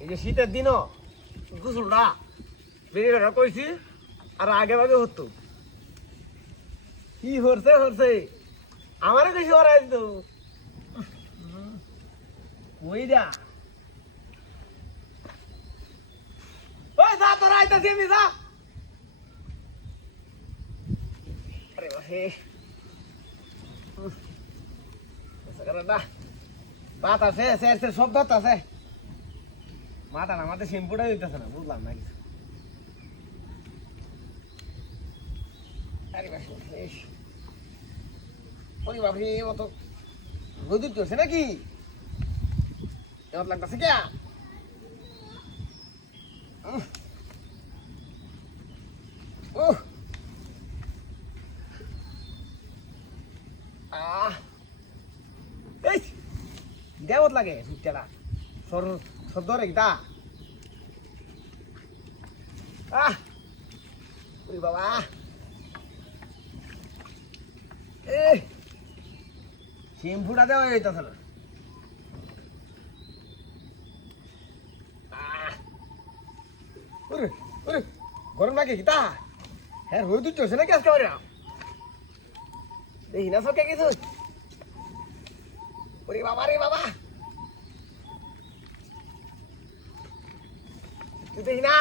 এই যে শীতের দিনও গোসলটা বেরিয়ে কইছি আর আগে ভাগে হতো কি হরছে আমারও বেশি হরাই দিত ওই যা ওই যা তোরা আইতাছি আমি যা আরে বাহে বাত আছে স্যার সব বাত আছে মাথা না মাথা শ্যাম্পুটা দিতেছে না বুঝলাম না কিছু আরে বাহে ওরে বাপরে মতো রোদুর চলছে নাকি এমন লাগতেছে কে দেওয়াত লাগে সুইটাটা সর ধরে কিতা বাবা শ্যাম্পুটা দেওয়া হইতেছে না গরম লাগে কিতা হ্যাঁ রোদ চলছে নাকি আজকে দেখি না সবকে কিছু ওরে বাবা রে বাবা তুই দেখি না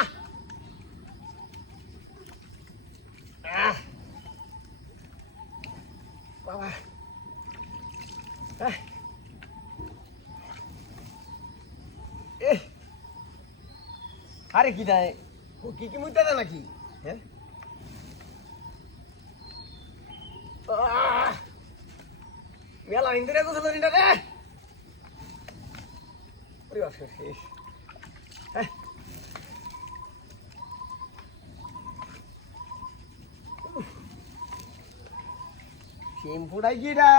বাবা আরে কি দেয় কি মুইতে না নাকি হ্যাঁ মেলা ইন্দিরা গোসল রে ওরে বাপ শেষ শ্যাম্পুটাই কি এটা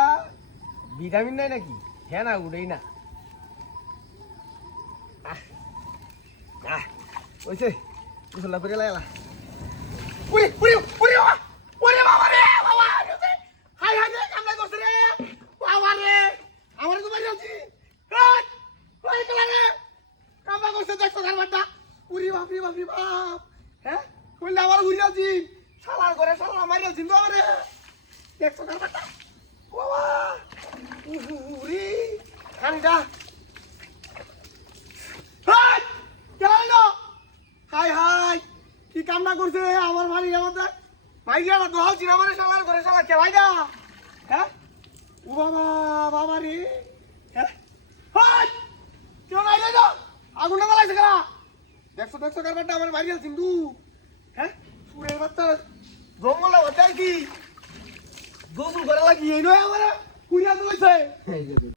ভিটামিন নাই নাকি হ্যাঁ না উঠেই না ওইছে গোসলটা করে লাগলা উড়ি উড়ি উড়ি বাবা ওরে বাবা রে বাবা হাই হাই রে কামলা করছে রে বাবা রে আমার তো বাড়ি আছি ওই কলা রে কামলা করছে দেখছো কারবারটা উড়ি বাপ রে বাপ রে বাপ হ্যাঁ কইলা আমার উড়ি আছি শালার করে শালা মারি আছি তো আমারে দেখছো কারবারটা বাবা উড়ি খানিটা হাই কেন হাই হাই কি কামনা করছে আমার বাড়ি আমাদের ভাই যা দোহাল চিনা মানে শালার ঘরে শালা কে ভাই দা হ্যাঁ ও বাবা বাবা রে হ্যাঁ হাই কেউ নাই রে আগুনটা জ্বালাইছে কেনা দেখছো কারবারটা আমার বাড়ি আছে কিন্তু হ্যাঁ সুরের বাচ্চা জঙ্গল হচ্ছে কি গোসল করে লাগি এই নয় আমার কুড়িয়া তুলেছে